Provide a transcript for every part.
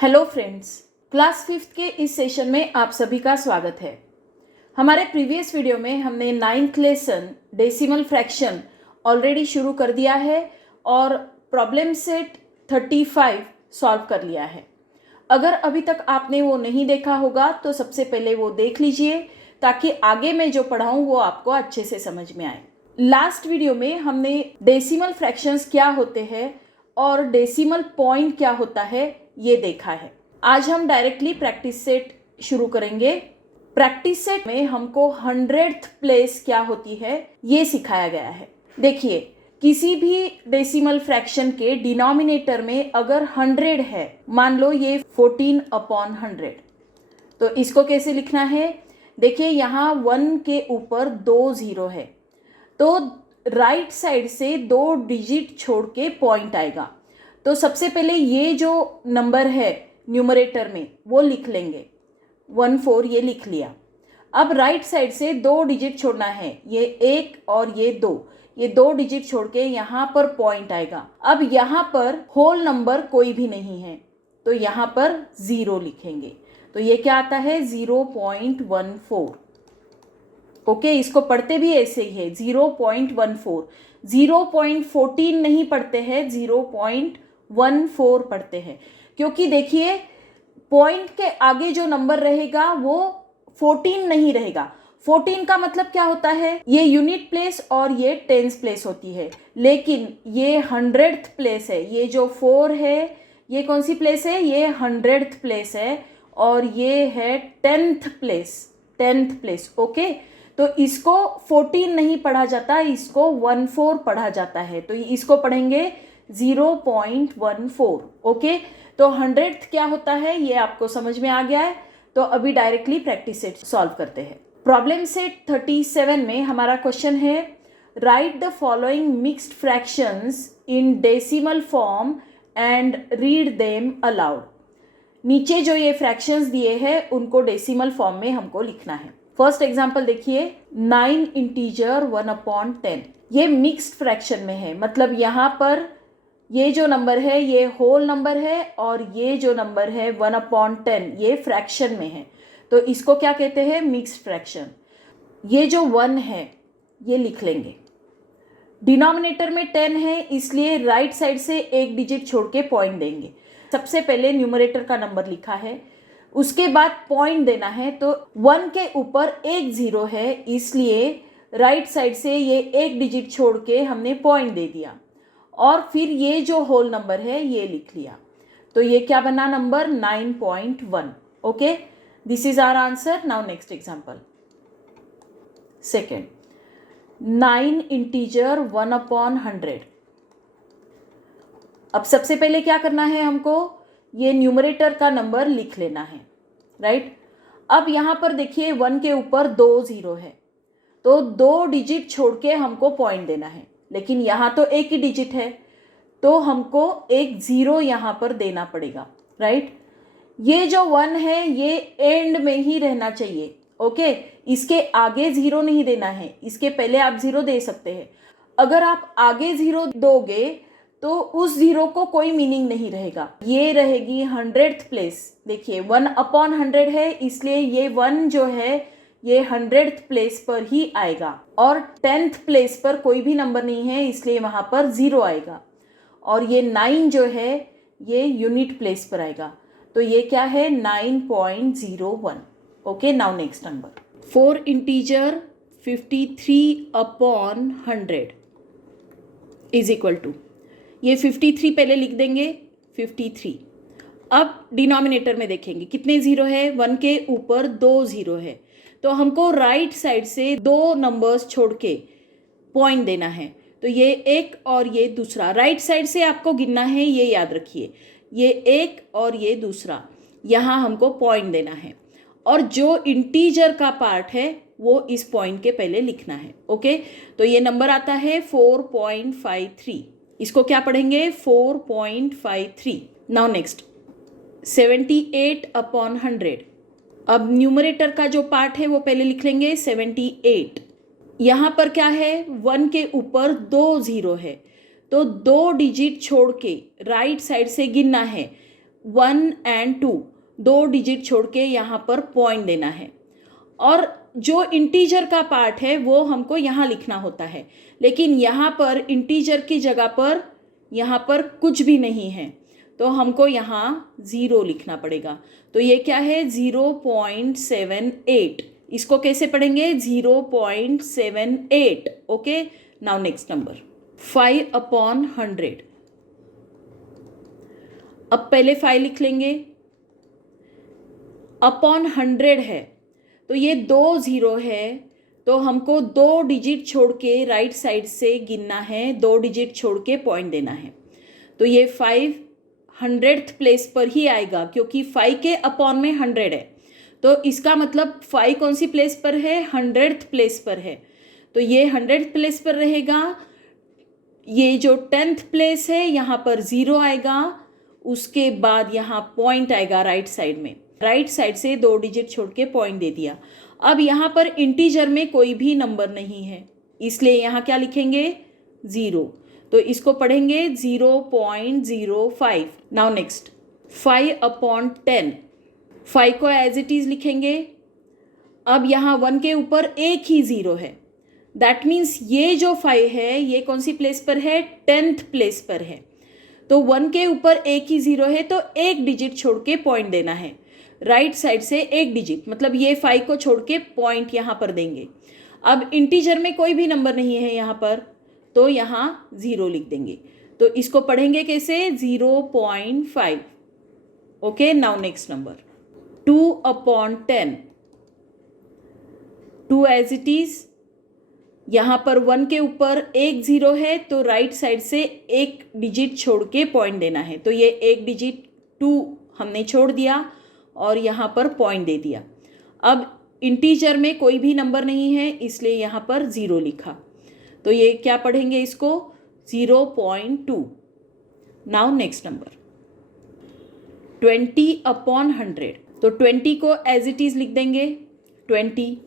Hello friends, class 5th के इस session में आप सभी का स्वागत है। हमारे प्रीवियस वीडियो में हमने 9th lesson decimal fraction already शुरू कर दिया है और प्रॉब्लम सेट 35 सॉल्व कर लिया है। अगर अभी तक आपने वो नहीं देखा होगा तो सबसे पहले वो देख लीजिए ताकि आगे मैं जो पढ़ाऊँ वो आपको अच्छे से समझ में आए। लास्ट वीडियो में हमने डेसिमल फ्रैक्शंस क्या होते हैं और डेसिमल पॉइंट क्या होता है ये देखा है। आज हम डायरेक्टली प्रैक्टिस सेट शुरू करेंगे। प्रैक्टिस सेट में हमको 100th प्लेस क्या होती है ये सिखाया गया है। देखिए, किसी भी डेसिमल फ्रैक्शन के डिनोमिनेटर में अगर 100 है, मान लो ये 14/100, तो इसको कैसे लिखना है? देखिए, यहाँ 1 के ऊपर 2 0 है, तो राइट साइड से 2 डिजिट छोड़ के पॉइंट आएगा। तो सबसे पहले ये जो नंबर है न्यूमरेटर में वो लिख लेंगे, 14 ये लिख लिया। अब राइट साइड से 2 डिजिट छोड़ना है, ये 1 और ये 2, ये 2 डिजिट छोड़ के यहाँ पर पॉइंट आएगा। अब यहाँ पर होल नंबर कोई भी नहीं है तो यहाँ पर 0 लिखेंगे, तो ये क्या आता है 0.14। ओके, इसको पढ़ते भी ऐसे ही है 0.14, 0.14 नहीं पढ़ते हैं, 0.14 पढ़ते हैं, क्योंकि देखिए पॉइंट के आगे जो नंबर रहेगा वो 14 नहीं रहेगा। 14 का मतलब क्या होता है? ये यूनिट प्लेस और ये टेंस प्लेस होती है, लेकिन ये 100th प्लेस है। ये जो 4 है ये कौन सी प्लेस है? ये 100th प्लेस है और ये है 10th प्लेस। ओके, तो इसको 14 नहीं पढ़ा जाता, इसको 14 पढ़ा जाता है, तो इसको पढ़ेंगे 0.14। ओके, तो 100th क्या होता है ये आपको समझ में आ गया है। तो अभी डायरेक्टली प्रैक्टिस सेट सॉल्व करते हैं। प्रॉब्लम सेट 37 में हमारा क्वेश्चन है, right the following mixed fractions in decimal form and read them allowed. नीचे जो ये फ्रैक्शंस दिए हैं उनको डेसिमल फॉर्म में हमको लिखना है। फर्स्ट एग्जाम्पल देखिए, 9 इंटीजर 1/10, ये मिक्स्ड फ्रैक्शन में है, मतलब यहाँ पर ये जो नंबर है ये होल नंबर है और ये जो नंबर है 1/10 ये फ्रैक्शन में है, तो इसको क्या कहते हैं? Mixed fraction. ये जो 1 है ये लिख लेंगे, डिनोमिनेटर में 10 है इसलिए राइट साइड से एक डिजिट छोड़ के पॉइंट देंगे। सबसे पहले न्यूमरेटर का नंबर लिखा है, उसके बाद पॉइंट देना है, तो 1 के ऊपर एक 0 है इसलिए राइट साइड से ये एक डिजिट छोड़ के हमने पॉइंट दे दिया और फिर ये जो होल नंबर है ये लिख लिया, तो ये क्या बना number 9.1। Okay, this is our answer. Now next example, second, 9 integer 1/100। अब सबसे पहले क्या करना है हमको? ये न्यूमरेटर का नंबर लिख लेना है, राइट। अब यहाँ पर देखिए 1 के ऊपर 2 0 है, तो 2 डिजिट छोड़ के हमको पॉइंट देना है, लेकिन यहाँ तो एक ही डिजिट है तो हमको एक 0 यहाँ पर देना पड़ेगा, राइट। ये जो 1 है ये एंड में ही रहना चाहिए। ओके, इसके आगे 0 नहीं देना है, इसके पहले आप 0 दे सकते हैं। अगर आप आगे 0 दोगे तो उस 0 को कोई मीनिंग नहीं रहेगा। ये रहेगी 100th प्लेस। देखिए 1/100 है इसलिए ये 1 जो है ये 100th प्लेस पर ही आएगा और 10th प्लेस पर कोई भी नंबर नहीं है इसलिए वहाँ पर 0 आएगा, और ये 9 जो है ये यूनिट प्लेस पर आएगा, तो ये क्या है 9.01। Okay, now next number, 4 integer 53/100 is equal to, ये 53 पहले लिख देंगे 53। अब डिनोमिनेटर में देखेंगे कितने 0 है, 1 के ऊपर 2 0 है, तो हमको राइट साइड से 2 नंबर्स छोड़ के पॉइंट देना है, तो ये एक और ये दूसरा। राइट साइड से आपको गिनना है, ये याद रखिए, ये एक और ये दूसरा, यहाँ हमको पॉइंट देना है और जो इंटीजर का पार्ट है वो इस पॉइंट के पहले लिखना है। ओके, तो ये नंबर आता है 4.53, इसको क्या पढ़ेंगे 4.53। Now next, 78/100। अब न्यूमरेटर का जो पार्ट है वो पहले लिख लेंगे 78। यहाँ पर क्या है 1 के ऊपर 2 0 है, तो 2 डिजिट छोड़ के राइट साइड से गिनना है, 1 एंड 2 2 डिजिट छोड़ के यहाँ पर पॉइंट देना है, और जो इंटीजर का पार्ट है वो हमको यहाँ लिखना होता है, लेकिन यहाँ पर इंटीजर की जगह पर यहाँ पर कुछ भी नहीं है, तो हमको यहाँ 0 लिखना पड़ेगा। तो ये क्या है, 0.78। इसको कैसे पढ़ेंगे, 0.78। Okay, now next number 5/100। अब पहले 5 लिख लेंगे, अपॉन 100 है तो ये 2 0 है, तो हमको 2 डिजिट छोड़ के राइट साइड से गिनना है, 2 डिजिट छोड़ के पॉइंट देना है। तो ये 5 100th प्लेस पर ही आएगा, क्योंकि 5 के अपॉन में 100 है, तो इसका मतलब 5 कौन सी प्लेस पर है, 100th प्लेस पर है, तो ये 100th प्लेस पर रहेगा। ये जो 10th प्लेस है यहाँ पर 0 आएगा, उसके बाद यहाँ पॉइंट आएगा राइट साइड में, राइट साइड से 2 डिजिट छोड़ के पॉइंट दे दिया। अब यहाँ पर इंटीजर में कोई भी नंबर नहीं है, इसलिए यहाँ क्या लिखेंगे, 0, तो इसको पढ़ेंगे 0.05। Now next 5/10। 5 को एज इट इज लिखेंगे। अब यहाँ 1 के ऊपर एक ही 0 है, दैट मीन्स ये जो 5 है ये कौन सी प्लेस पर है, 10th प्लेस पर है। तो 1 के ऊपर एक ही 0 है, तो एक डिजिट छोड़ के पॉइंट देना है, राइट साइड से एक डिजिट, मतलब ये 5 को छोड़ के पॉइंट यहाँ पर देंगे। अब इंटीजर में कोई भी नंबर नहीं है यहाँ पर, तो यहाँ 0 लिख देंगे। तो इसको पढ़ेंगे कैसे, 0.5। Okay, now next number 2/10। 2 as it is. यहाँ पर 1 के ऊपर एक 0 है, तो राइट साइड से एक डिजिट छोड़ के पॉइंट देना है, तो ये एक डिजिट 2 हमने छोड़ दिया और यहाँ पर पॉइंट दे दिया। अब इंटीजर में कोई भी नंबर नहीं है, इसलिए यहाँ पर 0 लिखा, तो ये क्या पढ़ेंगे इसको, 0.2। Now next number 20/100। तो 20 को एज इट इज लिख देंगे, 20।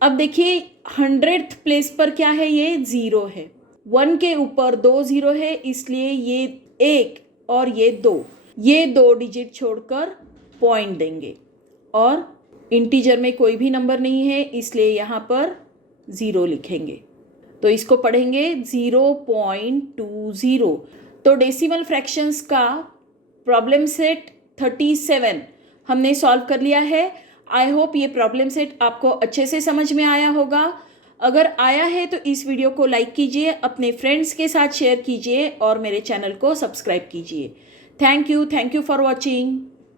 अब देखिए 100th प्लेस पर क्या है, ये 0 है, 1 के ऊपर 2 0 है, इसलिए ये 1 और ये 2, ये 2 डिजिट छोड़कर पॉइंट देंगे, और इंटीजर में कोई भी नंबर नहीं है, इसलिए यहाँ पर 0 लिखेंगे, तो इसको पढ़ेंगे 0.20। तो डेसिमल फ्रैक्शंस का प्रॉब्लम सेट 37 हमने सॉल्व कर लिया है। आई होप ये प्रॉब्लम सेट आपको अच्छे से समझ में आया होगा। अगर आया है तो इस वीडियो को लाइक कीजिए, अपने फ्रेंड्स के साथ शेयर कीजिए और मेरे चैनल को सब्सक्राइब कीजिए। Thank you for watching.